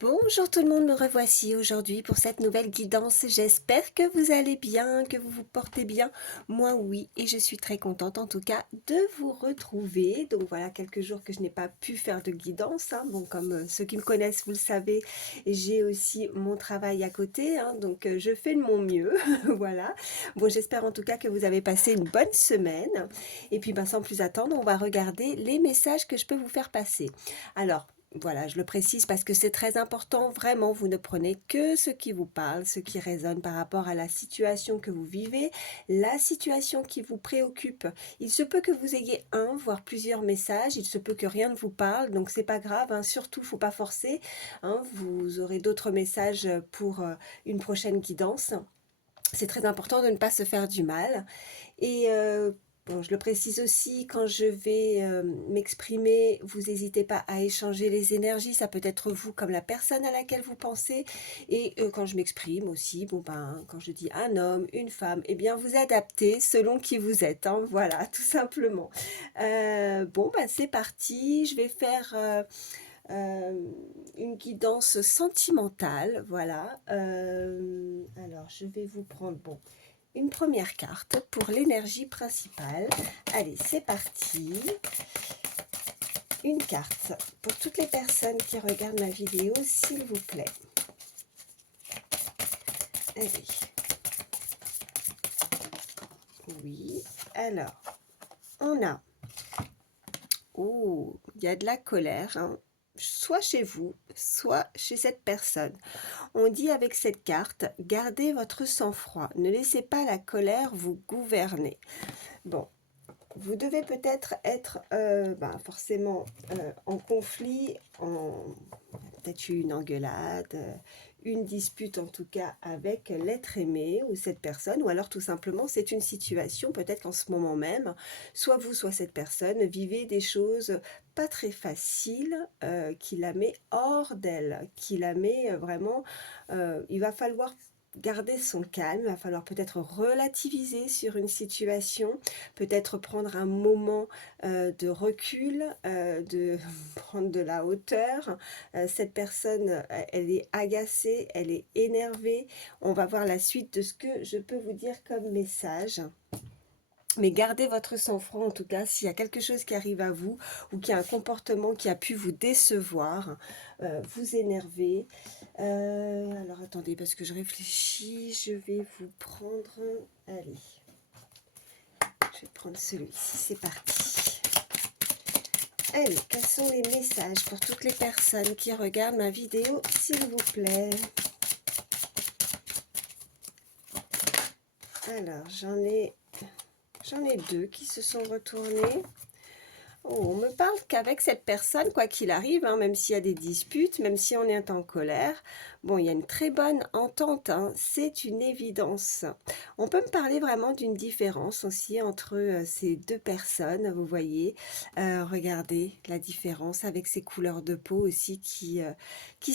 Bonjour tout le monde, me revoici aujourd'hui pour cette nouvelle guidance. J'espère que vous allez bien, que vous vous portez bien. Moi oui, et je suis très contente en tout cas de vous retrouver. Donc voilà, quelques jours que je n'ai pas pu faire de guidance, hein. Bon, comme ceux qui me connaissent, vous le savez, j'ai aussi mon travail à côté, hein, donc je fais de mon mieux. Voilà. Bon, j'espère en tout cas que vous avez passé une bonne semaine. Et puis sans plus attendre, on va regarder les messages que je peux vous faire passer. Alors, voilà, je le précise parce que c'est très important, vraiment, vous ne prenez que ce qui vous parle, ce qui résonne par rapport à la situation que vous vivez, la situation qui vous préoccupe. Il se peut que vous ayez un, voire plusieurs messages, il se peut que rien ne vous parle, donc c'est pas grave, hein, surtout, faut pas forcer, hein, vous aurez d'autres messages pour une prochaine guidance. C'est très important de ne pas se faire du mal. Et bon, je le précise aussi, quand je vais m'exprimer, vous n'hésitez pas à échanger les énergies. Ça peut être vous comme la personne à laquelle vous pensez. Et quand je m'exprime aussi, bon quand je dis un homme, une femme, eh bien vous adaptez selon qui vous êtes, hein, voilà, tout simplement. C'est parti. Je vais faire une guidance sentimentale, voilà. Alors, je vais vous prendre, bon, une première carte pour l'énergie principale. Allez, c'est parti. Une carte pour toutes les personnes qui regardent ma vidéo, s'il vous plaît. Allez. Oui. Alors, on a... Oh, il y a de la colère, hein, soit chez vous, soit chez cette personne. On dit avec cette carte, gardez votre sang-froid, ne laissez pas la colère vous gouverner. Bon, vous devez peut-être être, forcément en conflit, peut-être une engueulade, une dispute en tout cas avec l'être aimé ou cette personne, ou alors tout simplement c'est une situation, peut-être qu'en ce moment même, soit vous, soit cette personne, vivez des choses pas très faciles qui la met hors d'elle, qui la met vraiment, il va falloir garder son calme, il va falloir peut-être relativiser sur une situation, peut-être prendre un moment de recul, de prendre de la hauteur. Cette personne, elle est agacée, elle est énervée. On va voir la suite de ce que je peux vous dire comme message. Mais gardez votre sang-froid en tout cas, s'il y a quelque chose qui arrive à vous ou qu'il y a un comportement qui a pu vous décevoir, vous énerver. Alors attendez, parce que je réfléchis, je vais vous prendre... Allez, je vais prendre celui-ci, c'est parti. Allez, quels sont les messages pour toutes les personnes qui regardent ma vidéo, s'il vous plaît? Alors, j'en ai deux qui se sont retournés. Oh, on me parle qu'avec cette personne, quoi qu'il arrive, hein, même s'il y a des disputes, même si on est en colère, bon, il y a une très bonne entente, hein, c'est une évidence. On peut me parler vraiment d'une différence aussi entre ces deux personnes, vous voyez. Regardez la différence avec ces couleurs de peau aussi qui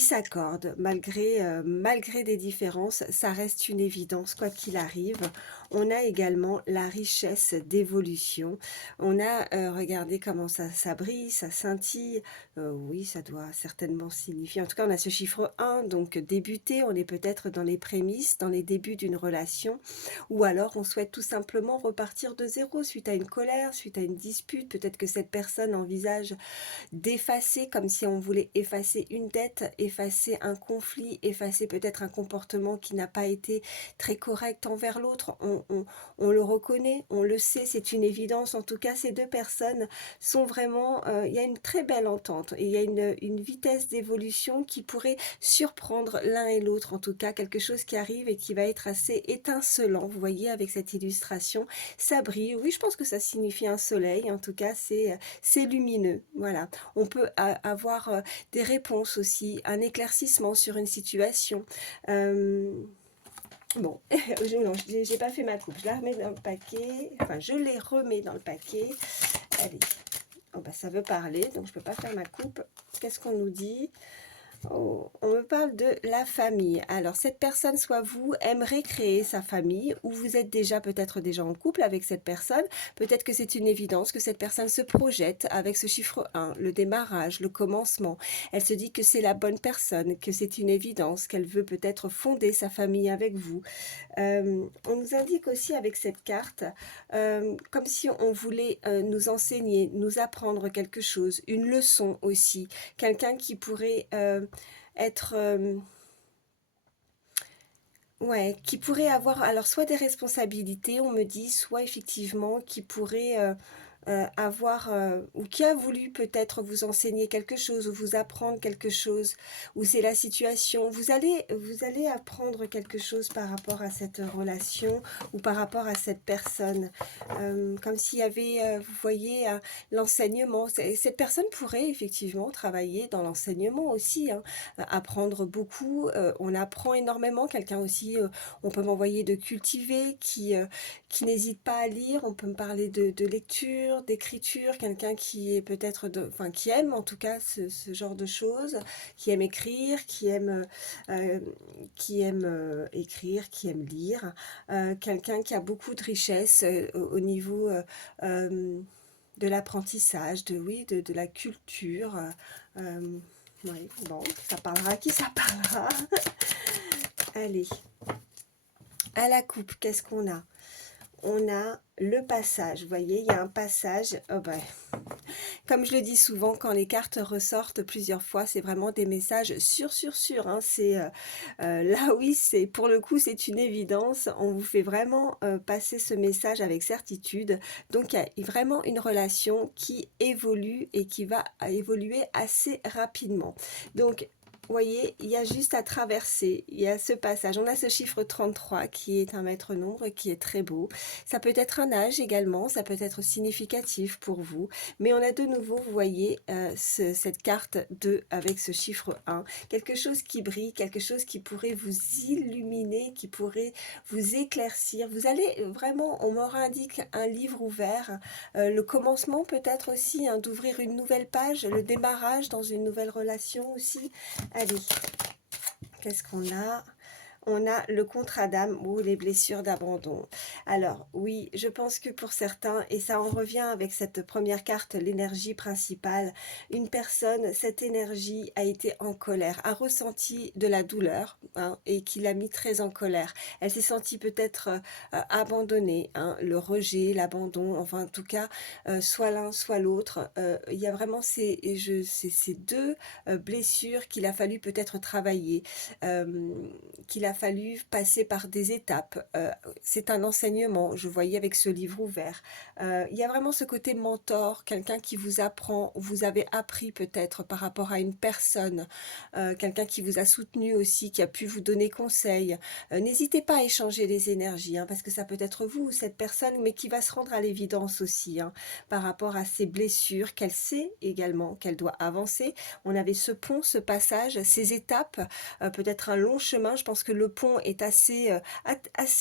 s'accordent. Malgré des différences, ça reste une évidence, quoi qu'il arrive. On a également la richesse d'évolution. On a regardé comment ça brille, ça scintille. Oui, ça doit certainement signifier. En tout cas, on a ce chiffre 1, donc débuter, on est peut-être dans les prémices, dans les débuts d'une relation, ou alors on souhaite tout simplement repartir de zéro suite à une colère, suite à une dispute. Peut-être que cette personne envisage d'effacer, comme si on voulait effacer une dette, effacer un conflit, effacer peut-être un comportement qui n'a pas été très correct envers l'autre. On le reconnaît, on le sait, c'est une évidence. En tout cas, ces deux personnes sont vraiment... il y a une très belle entente et il y a une vitesse d'évolution qui pourrait surprendre l'un et l'autre. En tout cas, quelque chose qui arrive et qui va être assez étincelant. Vous voyez, avec cette illustration, ça brille. Oui, je pense que ça signifie un soleil. En tout cas, c'est lumineux. Voilà. On peut avoir des réponses aussi, un éclaircissement sur une situation. Bon, non, j'ai pas fait ma coupe. Je la remets dans le paquet. Enfin, je les remets dans le paquet. Allez. Oh, ça veut parler, donc je peux pas faire ma coupe. Qu'est-ce qu'on nous dit? Oh, on me parle de la famille. Alors, cette personne, soit vous, aimerait créer sa famille, ou vous êtes peut-être déjà en couple avec cette personne. Peut-être que c'est une évidence que cette personne se projette avec ce chiffre 1, le démarrage, le commencement. Elle se dit que c'est la bonne personne, que c'est une évidence, qu'elle veut peut-être fonder sa famille avec vous. On nous indique aussi avec cette carte, comme si on voulait nous enseigner, nous apprendre quelque chose, une leçon aussi, quelqu'un qui pourrait être... ouais, qui pourrait avoir alors soit des responsabilités, on me dit, soit effectivement qui pourrait avoir, ou qui a voulu peut-être vous enseigner quelque chose, ou vous apprendre quelque chose, ou c'est la situation. Vous allez apprendre quelque chose par rapport à cette relation, ou par rapport à cette personne. Comme s'il y avait, vous voyez, l'enseignement. Cette personne pourrait effectivement travailler dans l'enseignement aussi, hein, apprendre beaucoup. On apprend énormément. Quelqu'un aussi, on peut m'envoyer de cultiver, qui n'hésite pas à lire. On peut me parler de lecture, d'écriture, quelqu'un qui est peut-être, enfin qui aime en tout cas ce genre de choses, qui aime écrire, euh, qui aime écrire, qui aime lire, quelqu'un qui a beaucoup de richesse au niveau de l'apprentissage, oui, de la culture. Oui, bon, ça parlera à qui ça parlera. Allez, à la coupe, qu'est-ce qu'on a? On a le passage, vous voyez, il y a un passage, oh ben, comme je le dis souvent, quand les cartes ressortent plusieurs fois, c'est vraiment des messages sûrs, hein, là oui, c'est pour le coup, c'est une évidence, on vous fait vraiment passer ce message avec certitude, donc il y a vraiment une relation qui évolue et qui va évoluer assez rapidement. Donc, vous voyez, il y a juste à traverser, il y a ce passage. On a ce chiffre 33 qui est un maître nombre, qui est très beau. Ça peut être un âge également, ça peut être significatif pour vous. Mais on a de nouveau, vous voyez, cette carte 2 avec ce chiffre 1. Quelque chose qui brille, quelque chose qui pourrait vous illuminer, qui pourrait vous éclaircir. Vous allez vraiment, on m'aura indiqué un livre ouvert, le commencement peut-être aussi, hein, d'ouvrir une nouvelle page, le démarrage dans une nouvelle relation aussi. Allez, qu'est-ce qu'on a? On a le contrat d'âme ou les blessures d'abandon. Alors oui, je pense que pour certains, et ça en revient avec cette première carte, l'énergie principale, une personne, cette énergie a été en colère, a ressenti de la douleur, hein, et qui l'a mis très en colère. Elle s'est sentie peut-être abandonnée, hein, le rejet, l'abandon, enfin en tout cas, soit l'un, soit l'autre. Il y a vraiment ces deux blessures qu'il a fallu peut-être travailler. Qu'il a fallu passer par des étapes. C'est un enseignement, je voyais avec ce livre ouvert. Il y a vraiment ce côté mentor, quelqu'un qui vous apprend, vous avez appris peut-être par rapport à une personne, quelqu'un qui vous a soutenu aussi, qui a pu vous donner conseil. N'hésitez pas à échanger les énergies, hein, parce que ça peut être vous ou cette personne, mais qui va se rendre à l'évidence aussi, hein, par rapport à ses blessures, qu'elle sait également qu'elle doit avancer. On avait ce pont, ce passage, ces étapes, peut-être un long chemin. Je pense que le pont est assez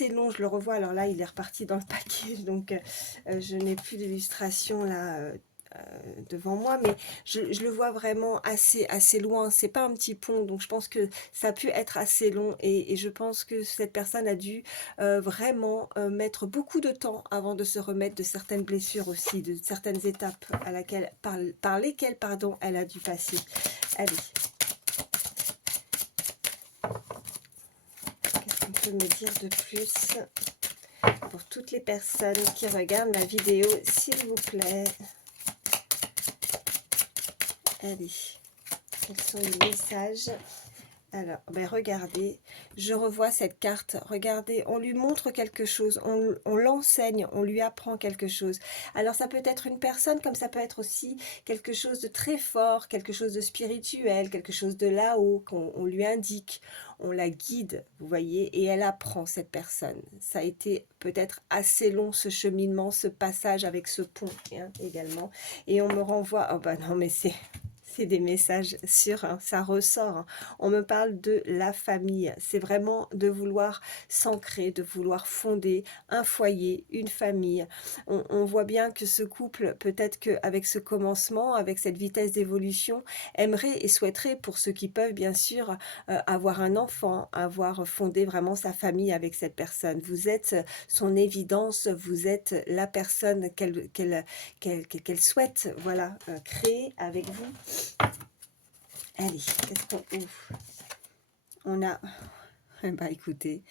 long, je le revois. Alors là, il est reparti dans le paquet, donc je n'ai plus d'illustration là devant moi, mais je le vois vraiment assez loin. C'est pas un petit pont, donc je pense que ça a pu être assez long, et je pense que cette personne a dû vraiment mettre beaucoup de temps avant de se remettre de certaines blessures aussi, de certaines étapes par lesquelles pardon, elle a dû passer. Allez. Qu'est-ce qu'on peut me dire de plus pour toutes les personnes qui regardent ma vidéo, s'il vous plaît? Allez, quels sont les messages? Alors, ben regardez, je revois cette carte, regardez, on lui montre quelque chose, on l'enseigne, on lui apprend quelque chose. Alors ça peut être une personne, comme ça peut être aussi quelque chose de très fort, quelque chose de spirituel, quelque chose de là-haut qu'on lui indique, on la guide, vous voyez, et elle apprend, cette personne. Ça a été peut-être assez long, ce cheminement, ce passage avec ce pont, hein, également. Et on me renvoie, oh ben non mais c'est c'est des messages sûrs, hein, ça ressort, hein. On me parle de la famille. C'est vraiment de vouloir s'ancrer, de vouloir fonder un foyer, une famille. On voit bien que ce couple, peut-être qu'avec ce commencement, avec cette vitesse d'évolution, aimerait et souhaiterait, pour ceux qui peuvent bien sûr, avoir un enfant, avoir fondé vraiment sa famille avec cette personne. Vous êtes son évidence, vous êtes la personne qu'elle souhaite, voilà, créer avec vous. Allez, qu'est-ce qu'on ouf. On a, bah écoutez,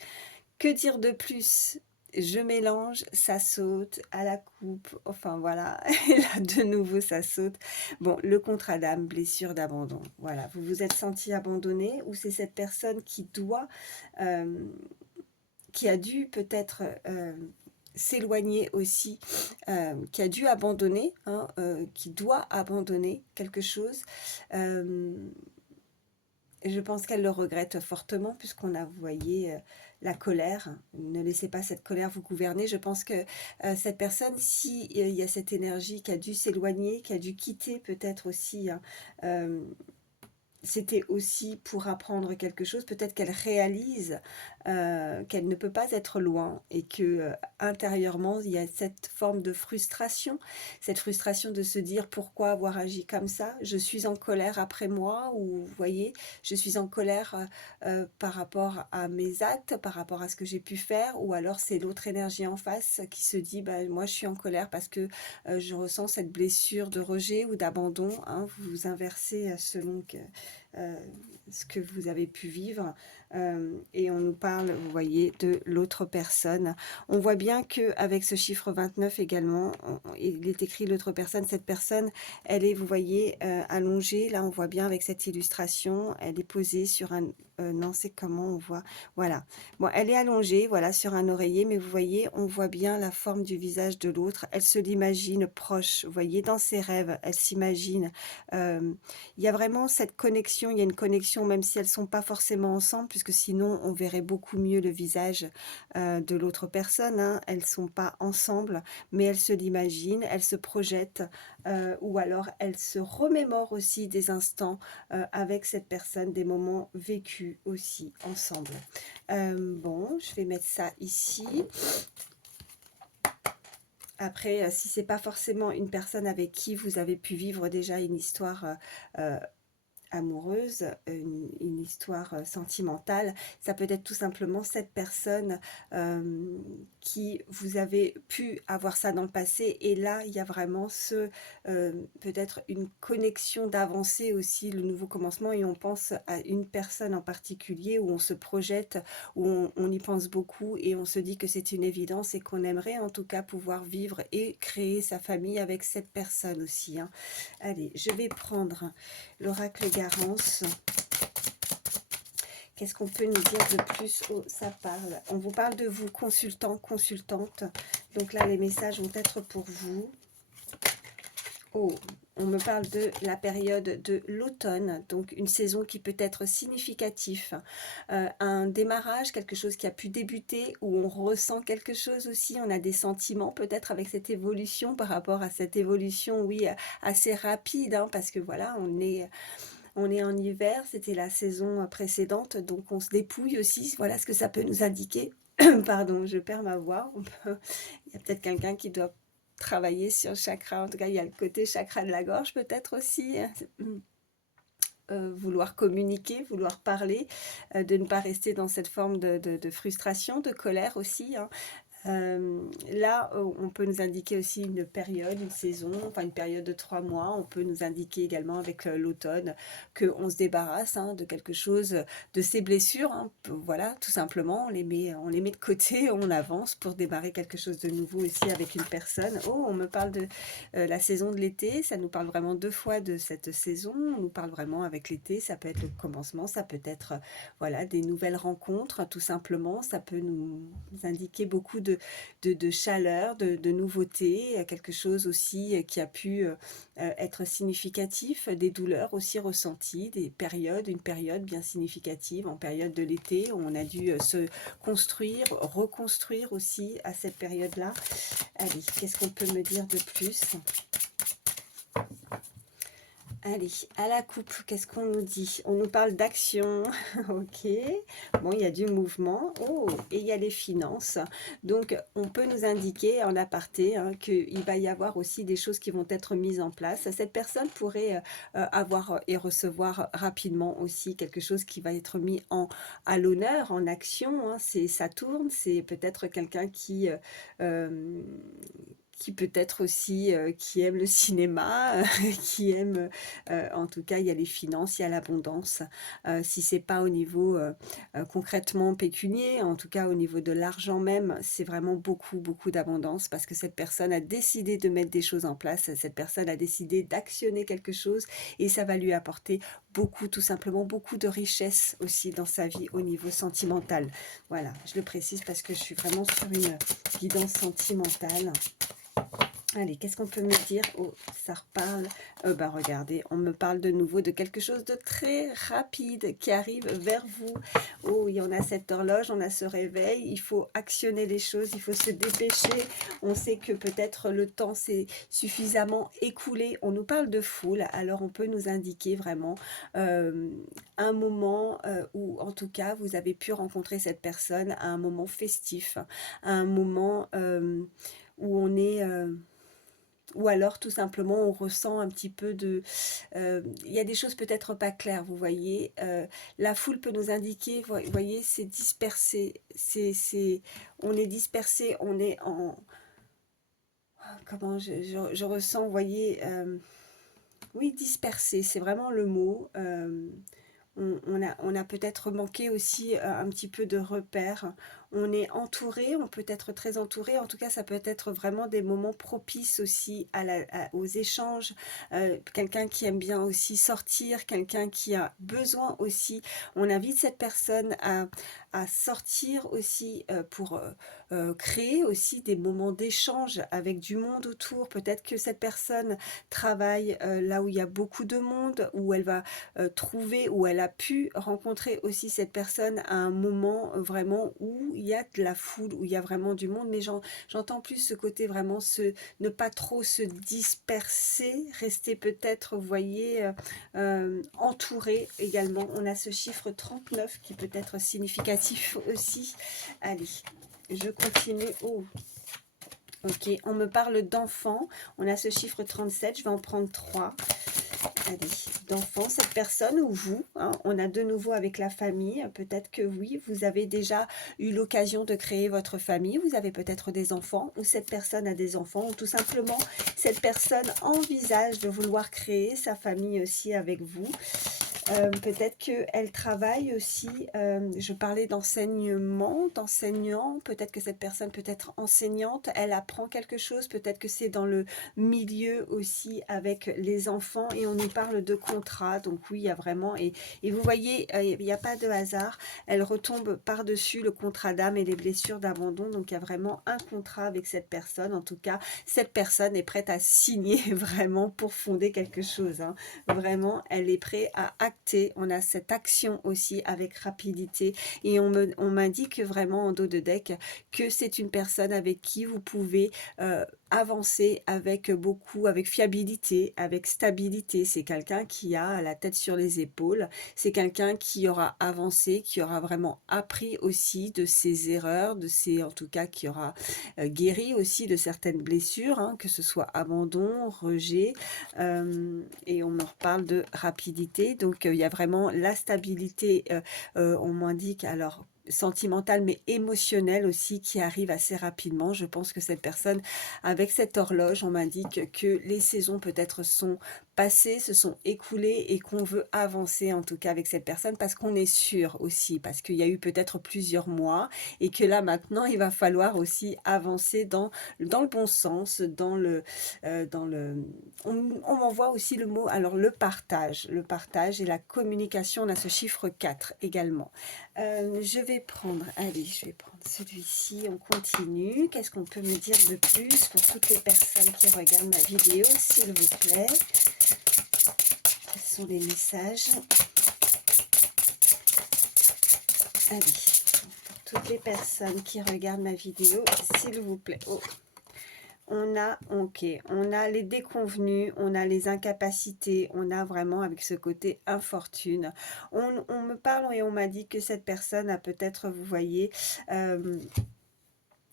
que dire de plus? Je mélange, ça saute à la coupe, enfin voilà, et là de nouveau ça saute. Bon, le contrat d'âme, blessure d'abandon, voilà, vous vous êtes senti abandonné ou c'est cette personne qui a dû peut-être s'éloigner aussi, qui a dû abandonner, hein, qui doit abandonner quelque chose. Je pense qu'elle le regrette fortement puisqu'on a, vous voyez, la colère. Ne laissez pas cette colère vous gouverner. Je pense que cette personne, si il y a cette énergie qui a dû s'éloigner, qui a dû quitter peut-être aussi, hein, c'était aussi pour apprendre quelque chose. Peut-être qu'elle réalise qu'elle ne peut pas être loin et que intérieurement, il y a cette forme de frustration, cette frustration de se dire pourquoi avoir agi comme ça, je suis en colère après moi, ou vous voyez, je suis en colère par rapport à mes actes, par rapport à ce que j'ai pu faire, ou alors c'est l'autre énergie en face qui se dit, bah, moi je suis en colère parce que je ressens cette blessure de rejet ou d'abandon, hein, vous vous inversez selon ce que vous avez pu vivre. Et on nous parle, vous voyez, de l'autre personne. On voit bien qu'avec ce chiffre 29 également, il est écrit l'autre personne. Cette personne, elle est, vous voyez, allongée. Là, on voit bien avec cette illustration, elle est posée sur un... non, c'est comment on voit... Voilà. Bon, elle est allongée, voilà, sur un oreiller, mais vous voyez, on voit bien la forme du visage de l'autre. Elle se l'imagine proche, vous voyez, dans ses rêves, elle s'imagine. Il y a vraiment cette connexion, il y a une connexion, même si elles ne sont pas forcément ensemble, puisque sinon on verrait beaucoup mieux le visage de l'autre personne, hein. Elles ne sont pas ensemble, mais elles se l'imaginent, elles se projettent, ou alors elles se remémorent aussi des instants avec cette personne, des moments vécus aussi ensemble. Bon, je vais mettre ça ici. Après, si c'est pas forcément une personne avec qui vous avez pu vivre déjà une histoire amoureuse, une histoire sentimentale, ça peut être tout simplement cette personne qui vous avez pu avoir ça dans le passé, et là il y a vraiment peut-être une connexion d'avancée aussi, le nouveau commencement, et on pense à une personne en particulier où on se projette, où on y pense beaucoup et on se dit que c'est une évidence et qu'on aimerait en tout cas pouvoir vivre et créer sa famille avec cette personne aussi, hein. Allez, je vais prendre l'oracle Garance. Qu'est-ce qu'on peut nous dire de plus? Oh, ça parle. On vous parle de vous, consultant, consultante. Donc là, les messages vont être pour vous. Oh, on me parle de la période de l'automne, donc une saison qui peut être significative, un démarrage, quelque chose qui a pu débuter, où on ressent quelque chose aussi, on a des sentiments peut-être avec cette évolution, par rapport à cette évolution, oui, assez rapide, hein, parce que voilà, on est en hiver, c'était la saison précédente, donc on se dépouille aussi, voilà ce que ça peut nous indiquer. Pardon, je perds ma voix. Il y a peut-être quelqu'un qui doit travailler sur le chakra, en tout cas il y a le côté chakra de la gorge peut-être aussi, vouloir communiquer, vouloir parler, de ne pas rester dans cette forme de frustration, de colère aussi, hein. Là, on peut nous indiquer aussi une période, une saison, enfin une période de 3 mois. On peut nous indiquer également avec l'automne qu'on se débarrasse, hein, de quelque chose, de ces blessures, hein. Voilà, tout simplement, on les met de côté, on avance pour démarrer quelque chose de nouveau aussi avec une personne. Oh, on me parle de la saison de l'été, ça nous parle vraiment 2 fois de cette saison. On nous parle vraiment avec l'été, ça peut être le commencement, ça peut être voilà, des nouvelles rencontres, tout simplement. Ça peut nous indiquer beaucoup de chaleur, de nouveauté, quelque chose aussi qui a pu être significatif, des douleurs aussi ressenties, une période bien significative en période de l'été, où on a dû se construire, reconstruire aussi à cette période-là. Allez, qu'est-ce qu'on peut me dire de plus? Allez, à la coupe, qu'est-ce qu'on nous dit? On nous parle d'action, ok. Bon, il y a du mouvement. Oh, et il y a les finances. Donc, on peut nous indiquer en aparté hein, qu'il va y avoir aussi des choses qui vont être mises en place. Cette personne pourrait avoir et recevoir rapidement aussi quelque chose qui va être mis à l'honneur, en action. Hein. C'est Saturne, c'est peut-être quelqu'un euh, qui peut-être aussi qui aime le cinéma, qui aime, en tout cas, il y a les finances, il y a l'abondance. Si c'est pas au niveau concrètement pécunier, en tout cas au niveau de l'argent même, c'est vraiment beaucoup, beaucoup d'abondance parce que cette personne a décidé de mettre des choses en place, cette personne a décidé d'actionner quelque chose et ça va lui apporter beaucoup, tout simplement, beaucoup de richesse aussi dans sa vie au niveau sentimental. Voilà, je le précise parce que je suis vraiment sur une guidance sentimentale. Allez, qu'est-ce qu'on peut me dire? Oh, ça reparle. Bah, regardez, on me parle de nouveau de quelque chose de très rapide qui arrive vers vous. Oh, il y en a cette horloge, on a ce réveil. Il faut actionner les choses, il faut se dépêcher. On sait que peut-être le temps s'est suffisamment écoulé. On nous parle de foule, alors on peut nous indiquer vraiment un moment où, en tout cas, vous avez pu rencontrer cette personne à un moment festif, à un moment où on est... ou alors tout simplement on ressent un petit peu de... Il y a des choses peut-être pas claires, vous voyez. La foule peut nous indiquer, vous voyez, c'est dispersé. On est dispersé, on est en... Comment je ressens, vous voyez... oui, dispersé, c'est vraiment le mot. On a peut-être manqué aussi un petit peu de repères. On est entouré, on peut être très entouré. En tout cas, ça peut être vraiment des moments propices aussi aux échanges. Quelqu'un qui aime bien aussi sortir, quelqu'un qui a besoin aussi. On invite cette personne à sortir aussi pour créer aussi des moments d'échange avec du monde autour. Peut-être que cette personne travaille là où il y a beaucoup de monde, où elle va trouver, où elle a pu rencontrer aussi cette personne à un moment vraiment où il y a de la foule, où il y a vraiment du monde, mais j'entends plus ce côté vraiment ne pas trop se disperser, rester peut-être, vous voyez, entouré également. On a ce chiffre 39 qui peut être significatif aussi. Allez, je continue. Oh, ok, on me parle d'enfants. On a ce chiffre 37, je vais en prendre 3. Allez, d'enfants, cette personne ou vous, hein, on a de nouveau avec la famille, peut-être que oui, vous avez déjà eu l'occasion de créer votre famille, vous avez peut-être des enfants, ou cette personne a des enfants, ou tout simplement, cette personne envisage de vouloir créer sa famille aussi avec vous. Peut-être qu'elle travaille aussi, je parlais d'enseignement, d'enseignant, peut-être que cette personne peut être enseignante, elle apprend quelque chose, peut-être que c'est dans le milieu aussi avec les enfants et on nous parle de contrat, donc oui, il y a vraiment, et vous voyez, il n'y a pas de hasard, elle retombe par-dessus le contrat d'âme et les blessures d'abandon, donc il y a vraiment un contrat avec cette personne, en tout cas, cette personne est prête à signer vraiment pour fonder quelque chose, hein. Vraiment, elle est prête à acter. On a cette action aussi avec rapidité. Et on m'indique vraiment en dos de deck que c'est une personne avec qui vous pouvez avancer avec beaucoup, avec fiabilité, avec stabilité. C'est quelqu'un qui a la tête sur les épaules. C'est quelqu'un qui aura avancé, qui aura vraiment appris aussi de ses erreurs, en tout cas, qui aura guéri aussi de certaines blessures, hein, que ce soit abandon, rejet, et on me reparle de rapidité. Donc, il y a vraiment la stabilité, on m'indique alors sentimentale mais émotionnelle aussi qui arrive assez rapidement. Je pense que cette personne avec cette horloge, on m'indique que les saisons peut-être sont passées, se sont écoulées et qu'on veut avancer en tout cas avec cette personne parce qu'on est sûr aussi, parce qu'il y a eu peut-être plusieurs mois et que là maintenant il va falloir aussi avancer dans le bon sens, on m'envoie aussi le mot, alors le partage et la communication, on a ce chiffre 4 également. Je vais prendre celui-ci, on continue. Qu'est-ce qu'on peut me dire de plus pour toutes les personnes qui regardent ma vidéo, s'il vous plaît? Quels sont les messages? Allez, pour toutes les personnes qui regardent ma vidéo, s'il vous plaît. Oh. ok, on a les déconvenus, on a les incapacités, on a vraiment avec ce côté infortune. On me parle et on m'a dit que cette personne a peut-être, vous voyez, euh,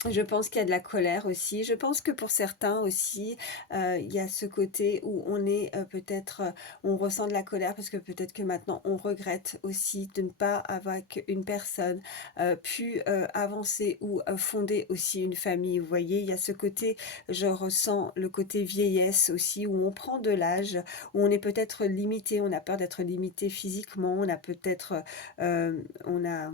je pense qu'il y a de la colère aussi. Je pense que pour certains aussi, il y a ce côté où on est peut-être, on ressent de la colère parce que peut-être que maintenant on regrette aussi de ne pas, avec une personne, pu avancer ou fonder aussi une famille. Vous voyez, il y a ce côté, je ressens le côté vieillesse aussi, où on prend de l'âge, où on est peut-être limité, on a peur d'être limité physiquement, on a peut-être, on a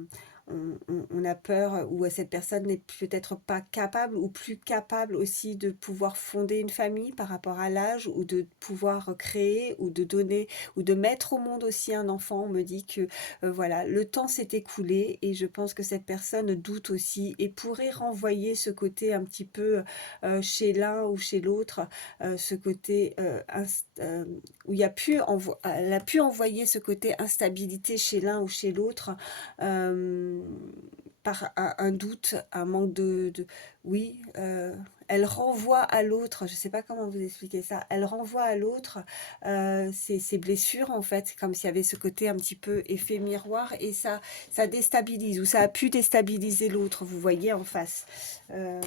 on a peur ou cette personne n'est peut-être pas capable ou plus capable aussi de pouvoir fonder une famille par rapport à l'âge ou de pouvoir créer ou de donner ou de mettre au monde aussi un enfant. On me dit que voilà, le temps s'est écoulé et je pense que cette personne doute aussi et pourrait renvoyer ce côté un petit peu chez l'un ou chez l'autre, ce côté où elle a pu envoyer ce côté instabilité chez l'un ou chez l'autre euh, par un doute, un manque oui, elle renvoie à l'autre, je ne sais pas comment vous expliquer ça, elle renvoie à l'autre ses blessures en fait, comme s'il y avait ce côté un petit peu effet miroir et ça déstabilise ou ça a pu déstabiliser l'autre, vous voyez en face. Bon,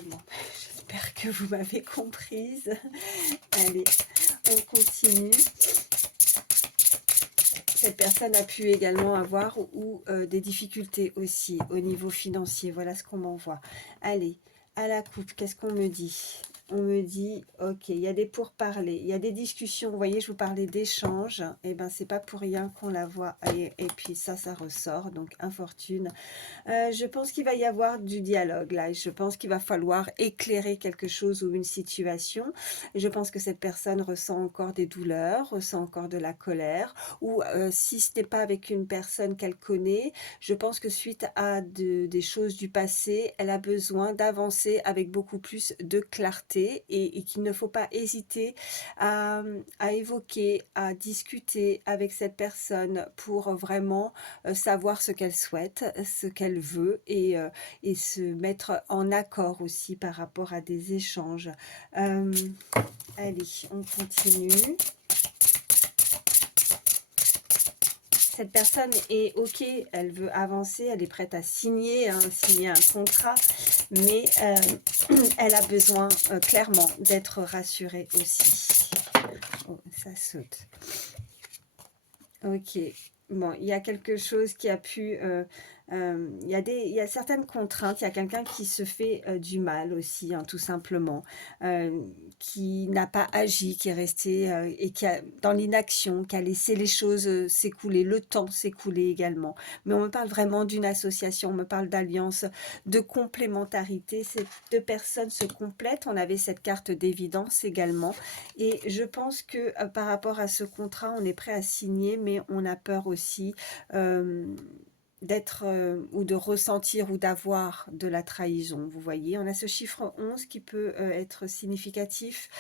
j'espère que vous m'avez comprise. Allez, on continue. Cette personne a pu également avoir ou des difficultés aussi au niveau financier. Voilà ce qu'on m'envoie. Allez, à la coupe, qu'est-ce qu'on me dit? On me dit, ok, il y a des pourparlers, il y a des discussions. Vous voyez, je vous parlais d'échanges. Et ben, c'est pas pour rien qu'on la voit. Et puis ça ressort. Donc, infortune. Je pense qu'il va y avoir du dialogue là. Je pense qu'il va falloir éclairer quelque chose ou une situation. Je pense que cette personne ressent encore des douleurs, ressent encore de la colère. Ou si ce n'est pas avec une personne qu'elle connaît, je pense que suite à des choses du passé, elle a besoin d'avancer avec beaucoup plus de clarté et qu'il ne faut pas hésiter à évoquer, à discuter avec cette personne pour vraiment savoir ce qu'elle souhaite, ce qu'elle veut et se mettre en accord aussi par rapport à des échanges. Euh, allez, on continue. Cette personne est OK, elle veut avancer, elle est prête à signer, signer un contrat, mais elle a besoin clairement d'être rassurée aussi. Oh, ça saute. Ok. Bon, il y a quelque chose qui a pu... il y a certaines contraintes. Il y a quelqu'un qui se fait du mal aussi, tout simplement. Qui n'a pas agi, qui est resté et qui a, dans l'inaction, qui a laissé les choses s'écouler, le temps s'écouler également. Mais on me parle vraiment d'une association, on me parle d'alliance, de complémentarité. Ces deux personnes se complètent. On avait cette carte d'évidence également. Et je pense que par rapport à ce contrat, on est prêt à signer, mais on a peur aussi d'être ou de ressentir ou d'avoir de la trahison. Vous voyez, on a ce chiffre 11 qui peut être significatif.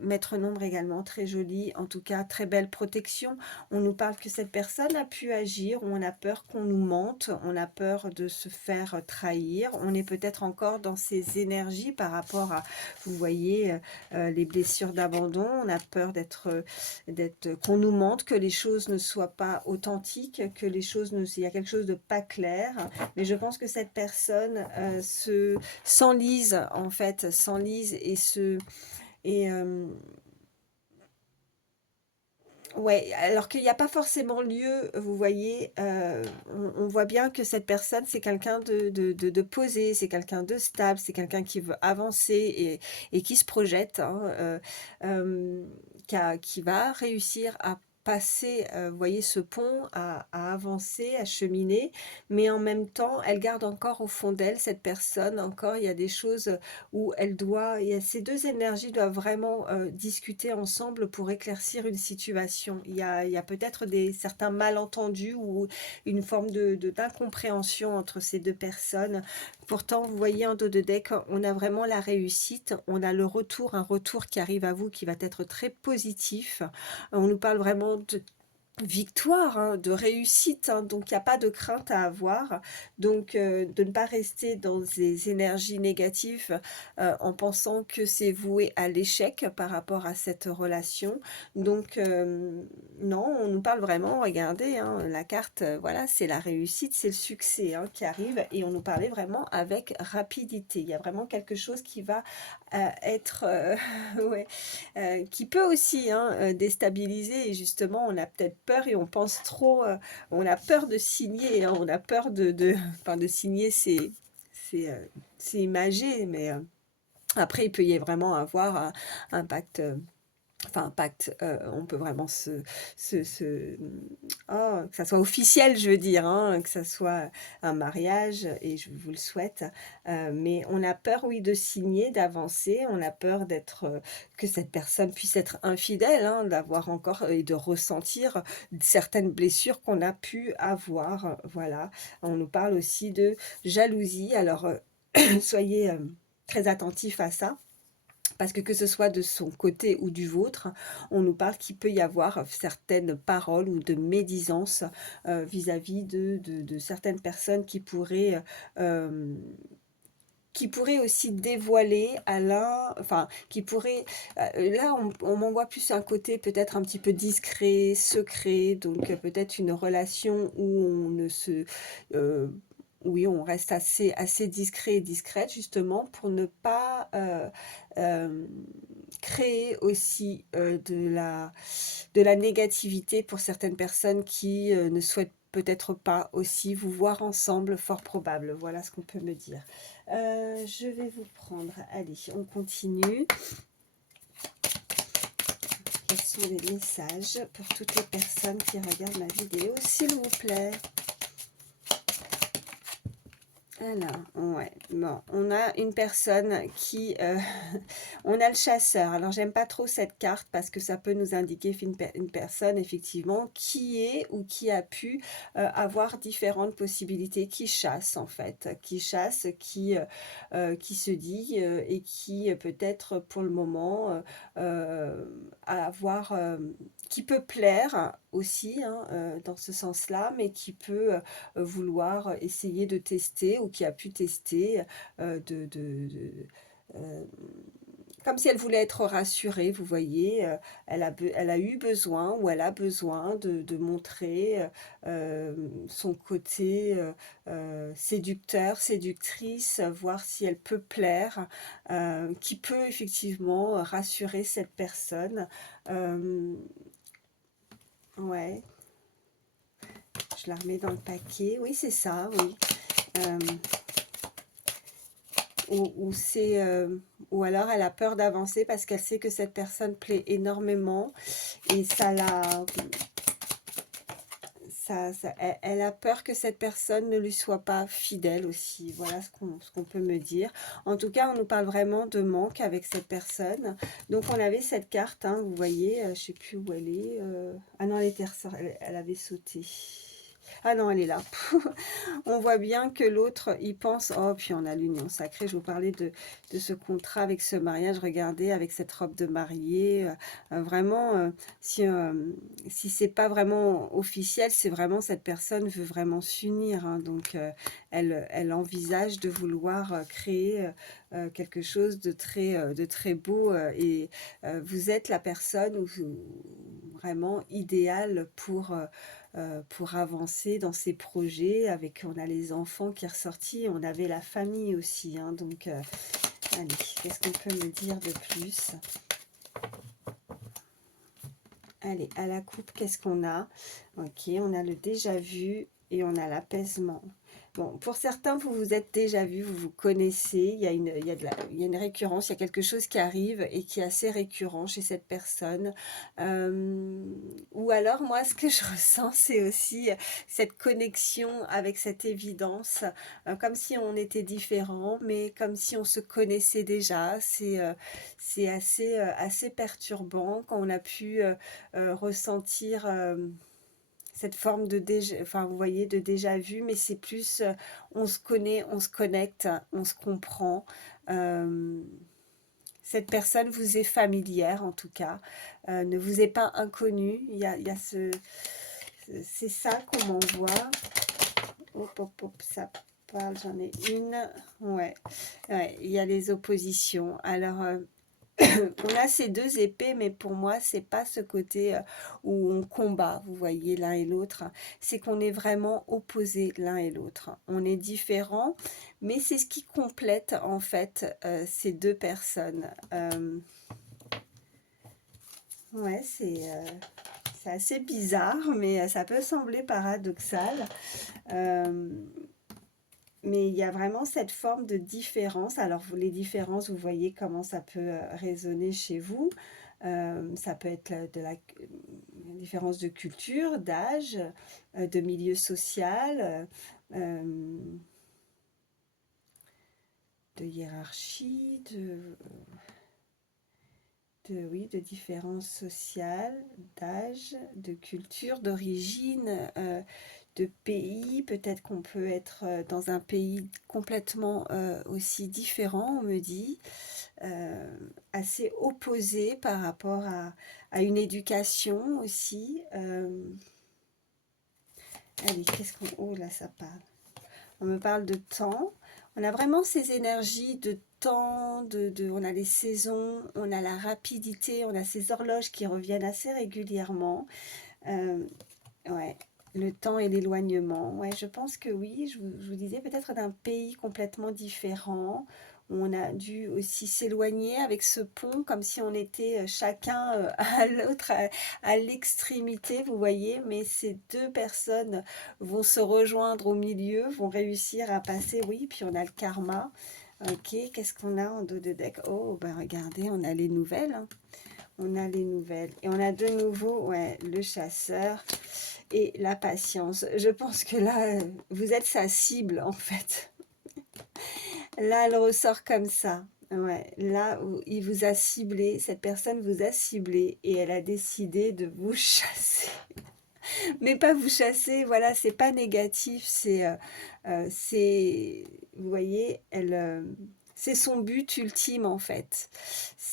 Maître nombre également, très joli, en tout cas très belle protection. On nous parle que cette personne a pu agir, on a peur qu'on nous mente, on a peur de se faire trahir, on est peut-être encore dans ces énergies par rapport à, vous voyez, les blessures d'abandon, on a peur qu'on nous mente, que les choses ne soient pas authentiques, que les choses il y a quelque chose de pas clair, mais je pense que cette personne s'enlise en fait, s'enlise et ouais, alors qu'il n'y a pas forcément lieu, vous voyez, on voit bien que cette personne, c'est quelqu'un de posé, c'est quelqu'un de stable, c'est quelqu'un qui veut avancer et qui se projette, qui va réussir à passer, vous voyez, ce pont, à avancer, à cheminer, mais en même temps, elle garde encore au fond d'elle, cette personne, encore, il y a des choses où ces deux énergies doivent vraiment discuter ensemble pour éclaircir une situation. Il y a peut-être certains malentendus ou une forme d'incompréhension entre ces deux personnes. Pourtant, vous voyez en dos de deck, on a vraiment la réussite, on a un retour qui arrive à vous qui va être très positif. On nous parle vraiment victoire, hein, de réussite, hein, donc il y a pas de crainte à avoir. Donc de ne pas rester dans des énergies négatives, en pensant que c'est voué à l'échec par rapport à cette relation. Donc non, on nous parle vraiment, regardez, hein, la carte, voilà, c'est la réussite, c'est le succès, hein, qui arrive et on nous parlait vraiment avec rapidité. Il y a vraiment quelque chose qui va, être, ouais, qui peut aussi, hein, déstabiliser et justement on a peut-être peur et on pense trop, on a peur de signer, hein, on a peur enfin de signer c'est, c'est imagé mais après il peut y vraiment avoir un pacte, enfin un pacte, on peut vraiment oh, que ça soit officiel, je veux dire, hein, que ça soit un mariage et je vous le souhaite. Mais on a peur, oui, de signer, d'avancer. On a peur d'être, que cette personne puisse être infidèle, hein, d'avoir encore et de ressentir certaines blessures qu'on a pu avoir. Voilà. On nous parle aussi de jalousie. Alors, soyez très attentifs à ça. Parce que ce soit de son côté ou du vôtre, on nous parle qu'il peut y avoir certaines paroles ou de médisance vis-à-vis de certaines personnes euh, qui pourraient aussi dévoiler à l'un, enfin, qui pourraient, là on m'envoie plus un côté peut-être un petit peu discret, secret, donc peut-être une relation où on ne se, euh, oui, on reste assez discret et discrète justement pour ne pas euh, créer aussi de la négativité pour certaines personnes qui ne souhaitent peut-être pas aussi vous voir ensemble, fort probable. Voilà ce qu'on peut me dire. Je vais vous prendre, allez, on continue. Quels sont les messages pour toutes les personnes qui regardent ma vidéo, s'il vous plaît? Alors, ouais, bon, on a une personne qui, on a le chasseur. Alors, j'aime pas trop cette carte parce que ça peut nous indiquer une personne, effectivement, qui est ou qui a pu avoir différentes possibilités, qui chasse, en fait, qui chasse, qui se dit et qui, peut-être, pour le moment, avoir, qui peut plaire aussi, hein, dans ce sens-là, mais qui peut vouloir essayer de tester ou qui a pu tester euh, comme si elle voulait être rassurée, vous voyez, elle a eu besoin ou elle a besoin de montrer son côté séducteur, séductrice, voir si elle peut plaire, qui peut effectivement rassurer cette personne. Euh, ouais, je la remets dans le paquet. Oui, c'est ça, oui. Euh, c'est ou alors elle a peur d'avancer parce qu'elle sait que cette personne plaît énormément et elle a peur que cette personne ne lui soit pas fidèle aussi. Voilà ce qu'on peut me dire. En tout cas, on nous parle vraiment de manque avec cette personne. Donc on avait cette carte, hein, vous voyez, je sais plus où elle est. Ah non, elle était elle avait sauté. Ah non, elle est là. On voit bien que l'autre, il pense, oh, puis on a l'union sacrée. Je vous parlais de ce contrat avec ce mariage. Regardez, avec cette robe de mariée. Vraiment, si c'est pas vraiment officiel, c'est vraiment cette personne veut vraiment s'unir, hein. Donc, elle envisage de vouloir créer quelque chose de très beau. Et vous êtes la personne vraiment idéale pour avancer dans ces projets. Avec, on a les enfants qui est ressorti, on avait la famille aussi, hein. Donc, allez, qu'est-ce qu'on peut me dire de plus? Allez, à la coupe, qu'est-ce qu'on a? Ok, on a le déjà vu et on a l'apaisement. Bon, pour certains, vous vous êtes déjà vu, vous vous connaissez, il y a une récurrence, il y a quelque chose qui arrive et qui est assez récurrent chez cette personne. Ou alors, moi, ce que je ressens, c'est aussi cette connexion avec cette évidence, comme si on était différents, mais comme si on se connaissait déjà. C'est assez perturbant quand on a pu ressentir cette forme de déjà, enfin vous voyez, de déjà vu, mais c'est plus on se connaît, on se connecte, on se comprend. Euh, cette personne vous est familière en tout cas, ne vous est pas inconnue. Il y a ce, c'est ça qu'on m'envoie. Hop, hop, hop, ça parle, j'en ai une. Ouais, ouais, il y a les oppositions. Alors, on a ces deux épées, mais pour moi, c'est pas ce côté où on combat, vous voyez, l'un et l'autre. C'est qu'on est vraiment opposés l'un et l'autre. On est différents, mais c'est ce qui complète en fait ces deux personnes. Ouais, c'est assez bizarre, mais ça peut sembler paradoxal. Euh, mais il y a vraiment cette forme de différence. Alors, les différences, vous voyez comment ça peut résonner chez vous. Ça peut être de la différence de culture, d'âge, de milieu social, de hiérarchie, oui, de différences sociales, d'âge, de culture, d'origine, de pays. Peut-être qu'on peut être dans un pays complètement aussi différent, on me dit, assez opposé par rapport à une éducation aussi. Allez, qu'est-ce qu'on... Oh là, ça parle. On me parle de temps. On a vraiment ces énergies de temps, on a les saisons, on a la rapidité, on a ces horloges qui reviennent assez régulièrement. Ouais, le temps et l'éloignement. Ouais, je pense que oui, je vous disais peut-être d'un pays complètement différent, où on a dû aussi s'éloigner avec ce pont, comme si on était chacun à l'autre, à l'extrémité, vous voyez, mais ces deux personnes vont se rejoindre au milieu, vont réussir à passer, oui, puis on a le karma. Ok, qu'est-ce qu'on a en dos de deck? Oh, ben regardez, on a les nouvelles, hein. On a les nouvelles. Et on a de nouveau, ouais, le chasseur et la patience. Je pense que là, vous êtes sa cible, en fait. Là, elle ressort comme ça. Ouais, là, il vous a ciblé, cette personne vous a ciblé et elle a décidé de vous chasser. Mais pas vous chasser, voilà, c'est pas négatif, vous voyez, c'est son but ultime en fait.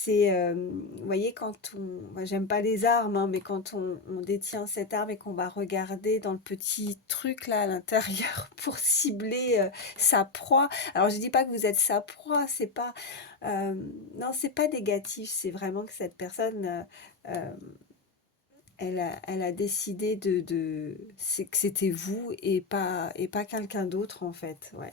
Vous voyez, moi j'aime pas les armes, hein, mais quand on détient cette arme et qu'on va regarder dans le petit truc là à l'intérieur pour cibler sa proie. Alors je dis pas que vous êtes sa proie, c'est pas, non, c'est pas négatif, c'est vraiment que cette personne elle a décidé que c'était vous et pas quelqu'un d'autre en fait. Ouais.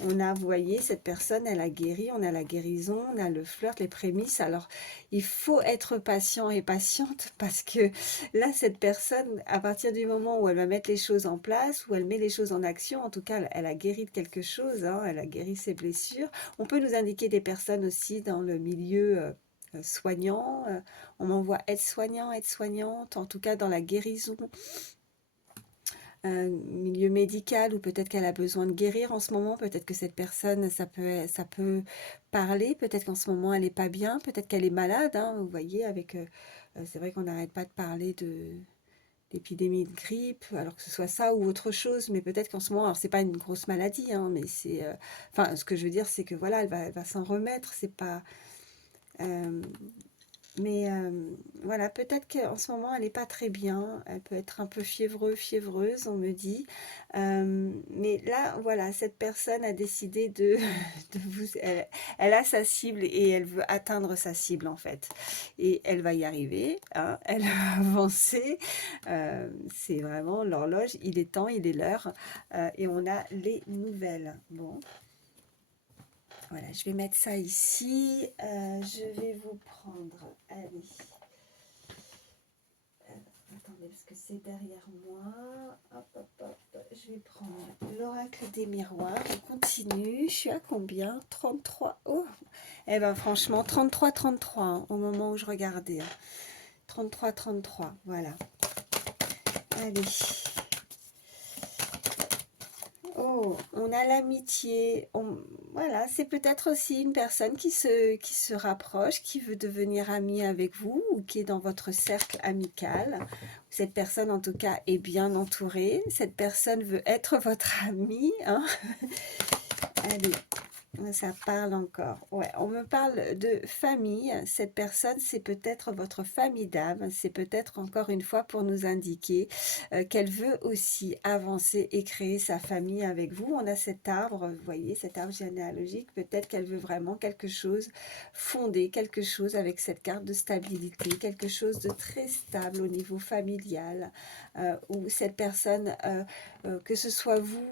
Vous voyez, cette personne, elle a guéri, on a la guérison, on a le flirt, les prémices. Alors, il faut être patient et patiente parce que là, cette personne, à partir du moment où elle va mettre les choses en place, où elle met les choses en action, en tout cas, elle a guéri de quelque chose, hein, elle a guéri ses blessures. On peut nous indiquer des personnes aussi dans le milieu soignant, on m'envoie aide-soignant, aide-soignante, en tout cas dans la guérison, milieu médical, ou peut-être qu'elle a besoin de guérir en ce moment, peut-être que cette personne, ça peut parler, peut-être qu'en ce moment elle n'est pas bien, peut-être qu'elle est malade, hein, vous voyez, c'est vrai qu'on n'arrête pas de parler d'épidémie de grippe, alors que ce soit ça ou autre chose, mais peut-être qu'en ce moment, alors c'est pas une grosse maladie, hein, mais enfin, ce que je veux dire, c'est que voilà, elle va s'en remettre, c'est pas... euh, Mais voilà, peut-être qu'en ce moment, elle n'est pas très bien. Elle peut être un peu fiévreuse, on me dit. Mais là, voilà, cette personne a décidé de vous... Elle a sa cible et elle veut atteindre sa cible, en fait. Et elle va y arriver, hein, elle va avancer. C'est vraiment l'horloge. Il est temps, il est l'heure. Et on a les nouvelles. Bon. Voilà, je vais mettre ça ici. Je vais vous prendre. Allez. Attendez, parce que c'est derrière moi. Hop, hop, hop. Je vais prendre l'oracle des miroirs. On continue. Je suis à combien? 33. Oh! Eh ben franchement, 33, 33, hein, au moment où je regardais. 33, 33. Voilà. Allez. Oh, on a l'amitié. Voilà, c'est peut-être aussi une personne qui se rapproche, qui veut devenir amie avec vous ou qui est dans votre cercle amical. Cette personne, en tout cas, est bien entourée. Cette personne veut être votre amie, hein. Allez, Ça parle encore. Ouais, on me parle de famille. Cette personne, c'est peut-être votre famille d'âme. C'est peut-être encore une fois pour nous indiquer qu'elle veut aussi avancer et créer sa famille avec vous. On a cet arbre, vous voyez, cet arbre généalogique. Peut-être qu'elle veut vraiment quelque chose fondé, quelque chose avec cette carte de stabilité, quelque chose de très stable au niveau familial, où cette personne, que ce soit vous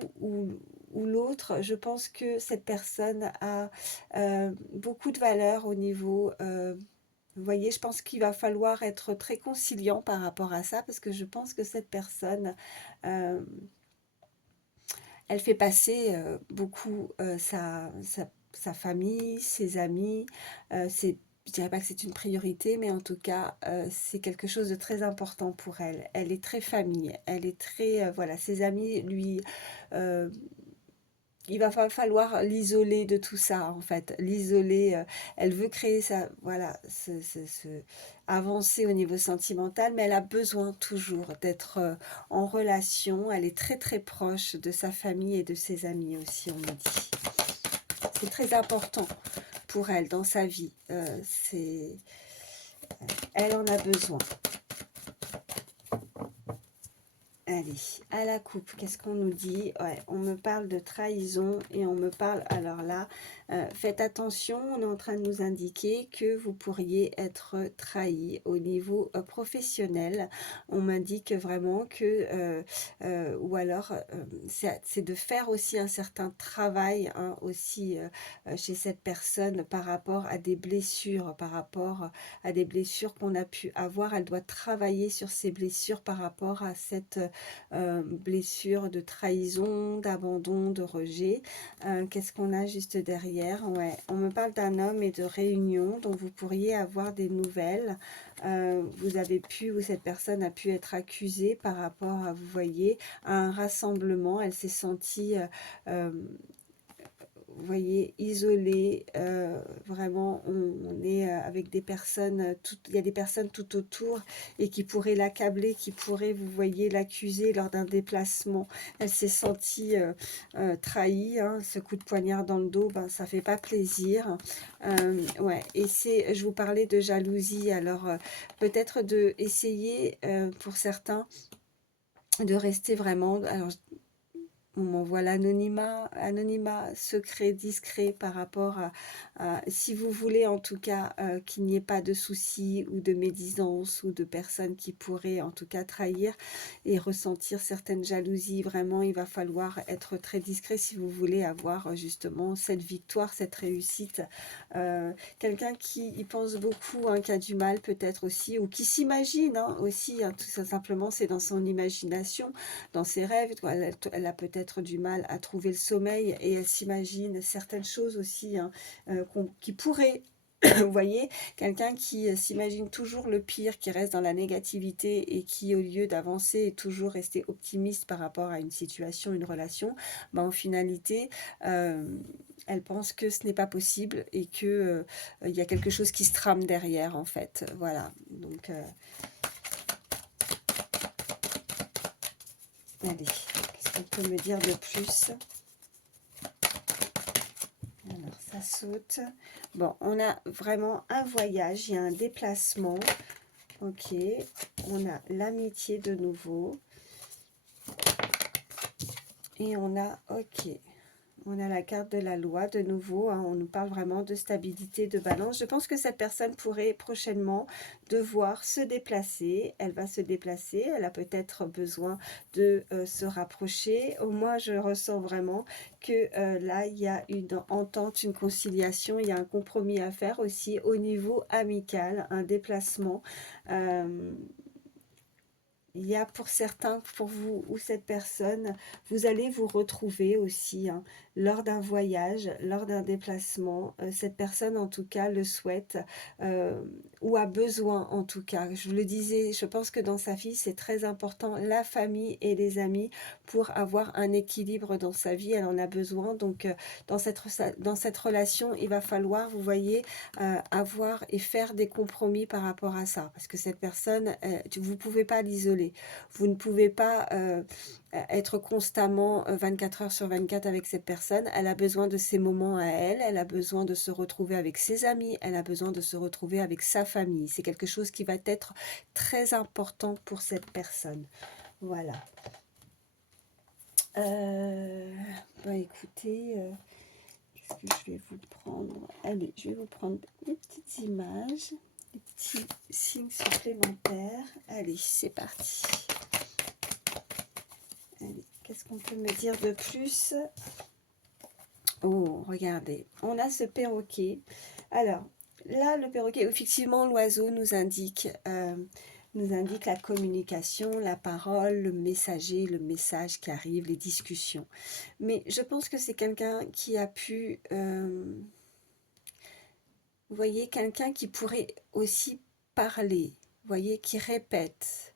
ou l'autre, je pense que cette personne a beaucoup de valeur au niveau... vous voyez, je pense qu'il va falloir être très conciliant par rapport à ça, parce que je pense que cette personne, euh, elle fait passer beaucoup sa famille, ses amis. Je dirais pas que c'est une priorité, mais en tout cas, c'est quelque chose de très important pour elle. Elle est très famille, elle est très... voilà, ses amis lui... euh, il va falloir l'isoler de tout ça, en fait. L'isoler, elle veut créer ça, voilà, avancer au niveau sentimental, mais elle a besoin toujours d'être en relation. Elle est très très proche de sa famille et de ses amis aussi, on me dit. C'est très important pour elle dans sa vie. Elle en a besoin. Allez, à la coupe, qu'est-ce qu'on nous dit? Ouais, on me parle de trahison et on me parle, alors là, faites attention, on est en train de nous indiquer que vous pourriez être trahi au niveau professionnel. On m'indique vraiment que, ou alors, c'est de faire aussi un certain travail hein, aussi chez cette personne par rapport à des blessures, par rapport à des blessures qu'on a pu avoir. Elle doit travailler sur ces blessures par rapport à cette blessure de trahison, d'abandon, de rejet. Qu'est-ce qu'on a juste derrière? Ouais, on me parle d'un homme et de réunion dont vous pourriez avoir des nouvelles. Vous avez pu, ou cette personne a pu être accusée par rapport à, vous voyez, à un rassemblement. Elle s'est sentie... vous voyez, isolé, vraiment, on est avec des personnes, il y a des personnes tout autour et qui pourraient l'accabler, qui pourraient, vous voyez, l'accuser lors d'un déplacement. Elle s'est sentie trahie, hein, ce coup de poignard dans le dos, ben, ça fait pas plaisir. Ouais, et je vous parlais de jalousie, alors peut-être de essayer pour certains de rester vraiment, alors on m'envoie l'anonymat, anonymat secret, discret par rapport si vous voulez en tout cas qu'il n'y ait pas de soucis ou de médisance ou de personnes qui pourraient en tout cas trahir et ressentir certaines jalousies. Vraiment, il va falloir être très discret si vous voulez avoir justement cette victoire, cette réussite. Quelqu'un qui y pense beaucoup, hein, qui a du mal peut-être aussi, ou qui s'imagine hein, aussi, hein, tout ça simplement, c'est dans son imagination, dans ses rêves. Elle a peut-être du mal à trouver le sommeil et elle s'imagine certaines choses aussi hein, qui pourraient... Vous voyez, quelqu'un qui s'imagine toujours le pire, qui reste dans la négativité et qui, au lieu d'avancer, est toujours resté optimiste par rapport à une situation, une relation, ben, en finalité, elle pense que ce n'est pas possible et que il y a quelque chose qui se trame derrière, en fait. Voilà, donc... allez, qu'est-ce qu'on peut me dire de plus? Alors, ça saute. Bon, on a vraiment un voyage, il y a un déplacement. Ok, on a l'amitié de nouveau. Et on a, ok, on a la carte de la loi de nouveau, hein, on nous parle vraiment de stabilité, de balance. Je pense que cette personne pourrait prochainement devoir se déplacer. Elle va se déplacer, elle a peut-être besoin de se rapprocher. Au moins, je ressens vraiment que là, il y a une entente, une conciliation, il y a un compromis à faire aussi au niveau amical, un déplacement. Il y a pour certains, pour vous ou cette personne, vous allez vous retrouver aussi hein, lors d'un voyage, lors d'un déplacement. Cette personne, en tout cas, le souhaite ou a besoin, en tout cas. Je vous le disais, je pense que dans sa vie, c'est très important, la famille et les amis, pour avoir un équilibre dans sa vie. Elle en a besoin. Donc, dans cette relation, il va falloir, vous voyez, avoir et faire des compromis par rapport à ça. Parce que cette personne, vous ne pouvez pas l'isoler. retrouver. Vous ne pouvez pas être constamment 24 heures sur 24 avec cette personne. Elle a besoin de ses moments à elle, elle a besoin de se retrouver avec ses amis, elle a besoin de se retrouver avec sa famille. C'est quelque chose qui va être très important pour cette personne. Voilà. Bah écoutez, qu'est-ce que je vais vous prendre? Allez, je vais vous prendre des petites images, des petits signes supplémentaires. Allez, c'est parti. Allez, qu'est-ce qu'on peut me dire de plus? Oh, regardez, on a ce perroquet. Alors, là, le perroquet, effectivement, l'oiseau nous indique la communication, la parole, le messager, le message qui arrive, les discussions. Mais je pense que c'est quelqu'un qui a pu, vous voyez, quelqu'un qui pourrait aussi parler, vous voyez, qui répète.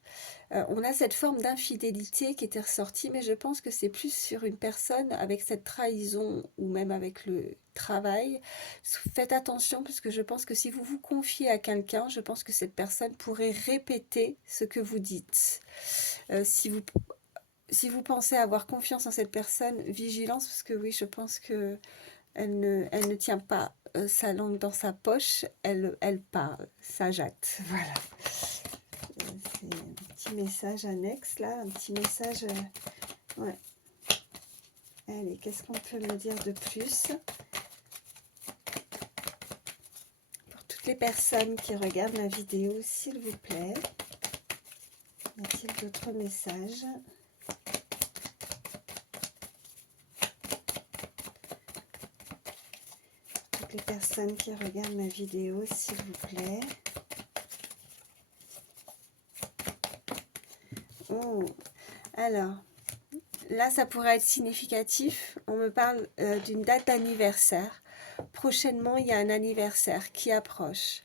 On a cette forme d'infidélité qui était ressortie, mais je pense que c'est plus sur une personne avec cette trahison ou même avec le travail. Faites attention parce que je pense que si vous vous confiez à quelqu'un, je pense que cette personne pourrait répéter ce que vous dites. Si vous pensez avoir confiance en cette personne, vigilance parce que oui, je pense que elle ne tient pas sa langue dans sa poche, elle parle, ça jette. Voilà. C'est un petit message annexe là, un petit message. Ouais. Allez, qu'est-ce qu'on peut me dire de plus? Pour toutes les personnes qui regardent ma vidéo, s'il vous plaît, y a-t-il d'autres messages? Toutes les personnes qui regardent ma vidéo, s'il vous plaît. Oh, alors, là, ça pourrait être significatif. On me parle d'une date d'anniversaire. Prochainement, il y a un anniversaire qui approche.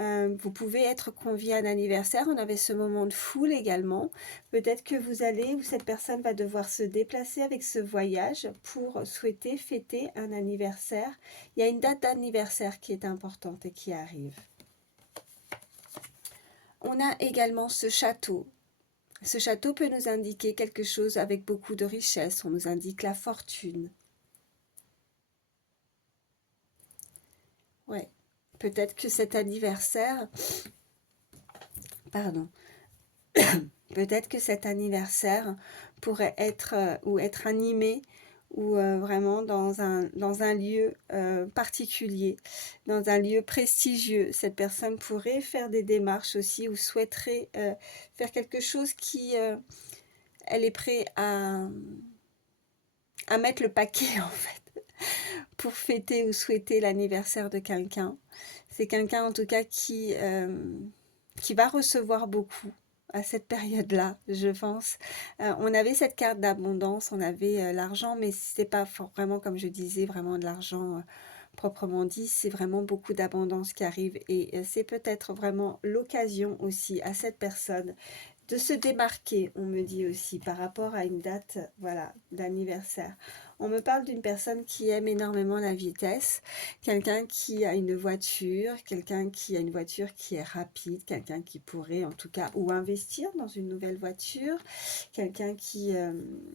Vous pouvez être convié à un anniversaire. On avait ce moment de foule également. Peut-être que vous allez ou cette personne va devoir se déplacer avec ce voyage pour souhaiter fêter un anniversaire. Il y a une date d'anniversaire qui est importante et qui arrive. On a également ce château. Ce château peut nous indiquer quelque chose avec beaucoup de richesse. On nous indique la fortune. Ouais. Peut-être que cet anniversaire... Pardon. Peut-être que cet anniversaire pourrait être ou être animé ou vraiment dans un lieu particulier, dans un lieu prestigieux. Cette personne pourrait faire des démarches aussi ou souhaiterait faire quelque chose qui... elle est prête à mettre le paquet en fait pour fêter ou souhaiter l'anniversaire de quelqu'un. C'est quelqu'un en tout cas qui va recevoir beaucoup à cette période-là, je pense. On avait cette carte d'abondance, on avait l'argent, mais c'est pas vraiment, comme je disais, vraiment de l'argent proprement dit, c'est vraiment beaucoup d'abondance qui arrive et c'est peut-être vraiment l'occasion aussi à cette personne de se démarquer, on me dit aussi, par rapport à une date, voilà, d'anniversaire. On me parle d'une personne qui aime énormément la vitesse, quelqu'un qui a une voiture qui est rapide, quelqu'un qui pourrait en tout cas ou investir dans une nouvelle voiture, quelqu'un qui aime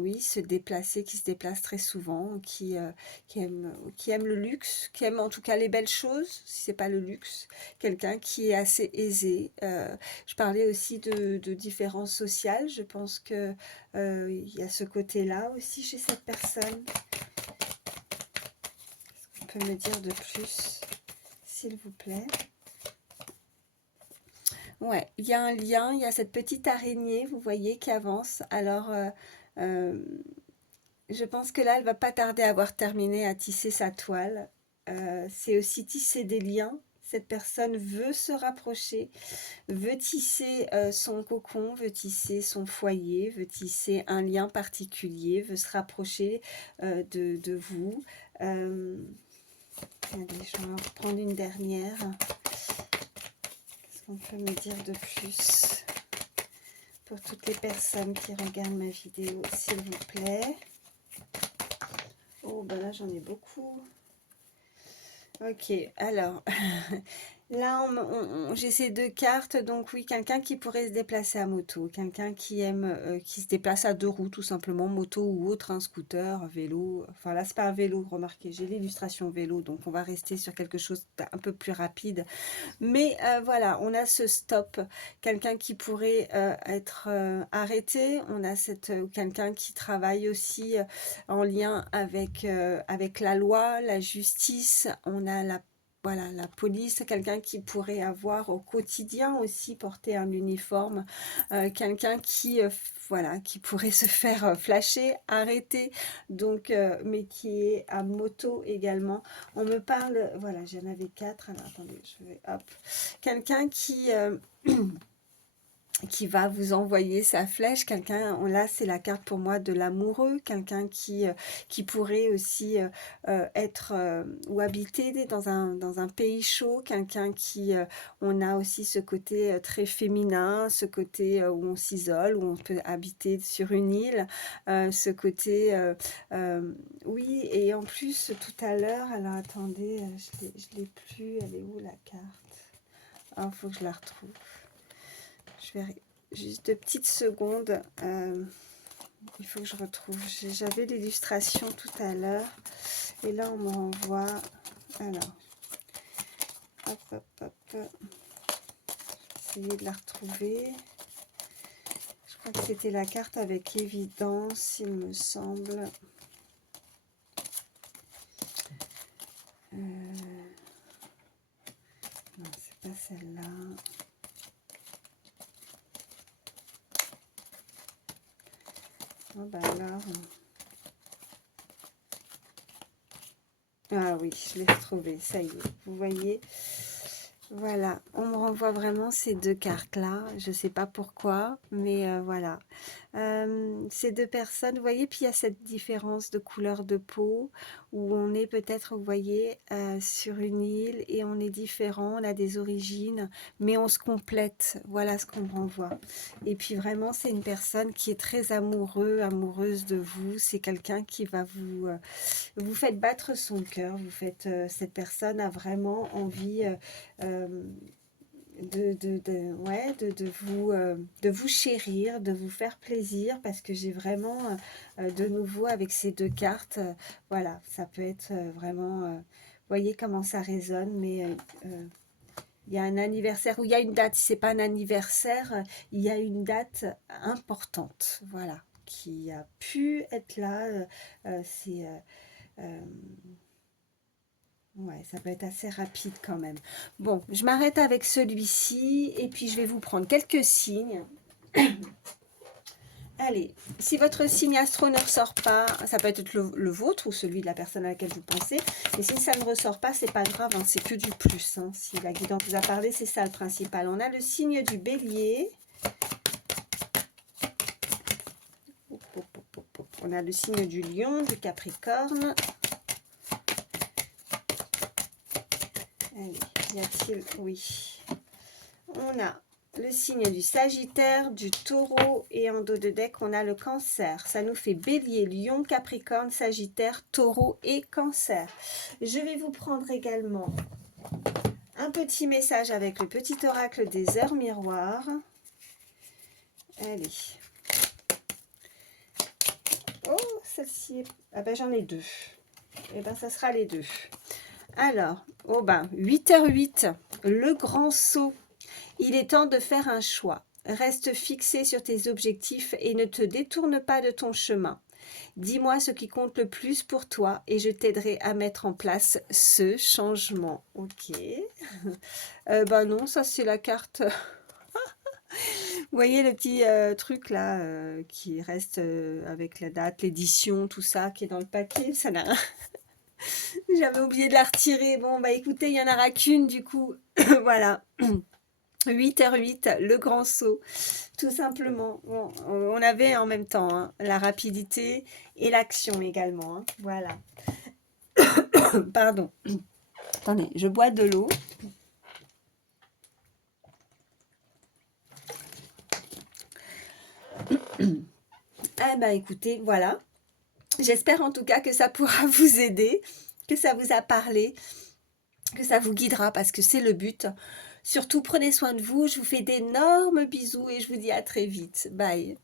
oui, se déplacer, qui se déplace très souvent, qui aime le luxe, qui aime en tout cas les belles choses, si c'est pas le luxe, quelqu'un qui est assez aisé. Je parlais aussi de différences sociales, je pense que il y a ce côté-là aussi chez cette personne. Qu'est-ce qu'on peut me dire de plus, s'il vous plaît? Ouais, il y a un lien, il y a cette petite araignée, vous voyez, qui avance. Alors, je pense que là, elle va pas tarder à avoir terminé à tisser sa toile. C'est aussi tisser des liens. Cette personne veut se rapprocher, veut tisser son cocon, veut tisser son foyer, veut tisser un lien particulier, veut se rapprocher de vous. Allez, je vais en prendre une dernière. Qu'est-ce qu'on peut me dire de plus pour toutes les personnes qui regardent ma vidéo, s'il vous plaît? Oh, ben là, j'en ai beaucoup. Ok, alors, Là, j'ai ces deux cartes, donc oui, quelqu'un qui pourrait se déplacer à moto, quelqu'un qui aime, qui se déplace à deux roues, tout simplement, moto ou autre, un scooter, vélo. Enfin là, c'est pas un vélo, remarquez, j'ai l'illustration vélo, donc on va rester sur quelque chose d'un peu plus rapide. Mais voilà, on a ce stop, quelqu'un qui pourrait être arrêté, on a quelqu'un qui travaille aussi en lien avec la loi, la justice, on a voilà, la police, quelqu'un qui pourrait avoir au quotidien aussi porter un uniforme, quelqu'un voilà, qui pourrait se faire flasher, arrêter, donc, mais qui est à moto également. On me parle, voilà, j'en avais quatre, alors attendez, je vais, hop, quelqu'un qui va vous envoyer sa flèche, quelqu'un, là c'est la carte pour moi de l'amoureux, quelqu'un qui pourrait aussi être ou habiter dans un pays chaud, quelqu'un on a aussi ce côté très féminin, ce côté où on s'isole, où on peut habiter sur une île, ce côté, euh, oui, et en plus tout à l'heure, alors attendez, je l'ai plus, elle est où la carte? Il faut que je la retrouve. Je vais juste 2 petites secondes. Il faut que je retrouve. J'avais l'illustration tout à l'heure. Et là, on me renvoie. Alors, hop, hop, hop. Essayer de la retrouver. Je crois que c'était la carte avec évidence, il me semble. Non, c'est pas celle-là. Oh, bah alors. Ah oui, je l'ai retrouvée, ça y est. Vous voyez, voilà, on me renvoie vraiment ces deux cartes-là. Je ne sais pas pourquoi, mais voilà. Ces deux personnes, vous voyez, puis il y a cette différence de couleur de peau où on est peut-être, vous voyez, sur une île et on est différent, on a des origines, mais on se complète. Voilà ce qu'on me renvoie. Et puis vraiment, c'est une personne qui est très amoureuse de vous. C'est quelqu'un qui va vous faites battre son cœur. Cette personne a vraiment envie ouais, de vous chérir, de vous faire plaisir, parce que j'ai vraiment, de nouveau, avec ces deux cartes, voilà, ça peut être vraiment, vous voyez comment ça résonne, mais il y a un anniversaire, ou il y a une date, si c'est pas un anniversaire, il y a une date importante, voilà, qui a pu être là, c'est... ouais, ça peut être assez rapide quand même. Bon, je m'arrête avec celui-ci et puis je vais vous prendre quelques signes. Allez, si votre signe astro ne ressort pas, ça peut être le vôtre ou celui de la personne à laquelle vous pensez. Mais si ça ne ressort pas, c'est pas grave, hein, c'est que du plus. Hein. Si la guidante vous a parlé, c'est ça le principal. On a le signe du bélier. On a le signe du lion, du capricorne. Allez, y a-t-il... Oui. On a le signe du Sagittaire, du Taureau et en dos de deck, on a le Cancer. Ça nous fait Bélier, Lion, Capricorne, Sagittaire, Taureau et Cancer. Je vais vous prendre également un petit message avec le petit oracle des heures miroirs. Allez. Oh, celle-ci est... Ah ben j'en ai deux. Et ben ça sera les deux. Alors, oh ben, 8h08, le grand saut. Il est temps de faire un choix. Reste fixé sur tes objectifs et ne te détourne pas de ton chemin. Dis-moi ce qui compte le plus pour toi et je t'aiderai à mettre en place ce changement. Ok. Bah non, ça c'est la carte. Vous voyez le petit truc là qui reste avec la date, l'édition, tout ça qui est dans le paquet. Ça n'a... J'avais oublié de la retirer. Bon, bah écoutez, il n'y en aura qu'une du coup. Voilà. 8h08, le grand saut, tout simplement. Bon, on avait en même temps hein, la rapidité et l'action également. Hein, voilà. Pardon. Attendez, je bois de l'eau. Eh ben écoutez, voilà. J'espère en tout cas que ça pourra vous aider, que ça vous a parlé. que ça vous guidera parce que c'est le but. Surtout, prenez soin de vous. Je vous fais d'énormes bisous et je vous dis à très vite. Bye.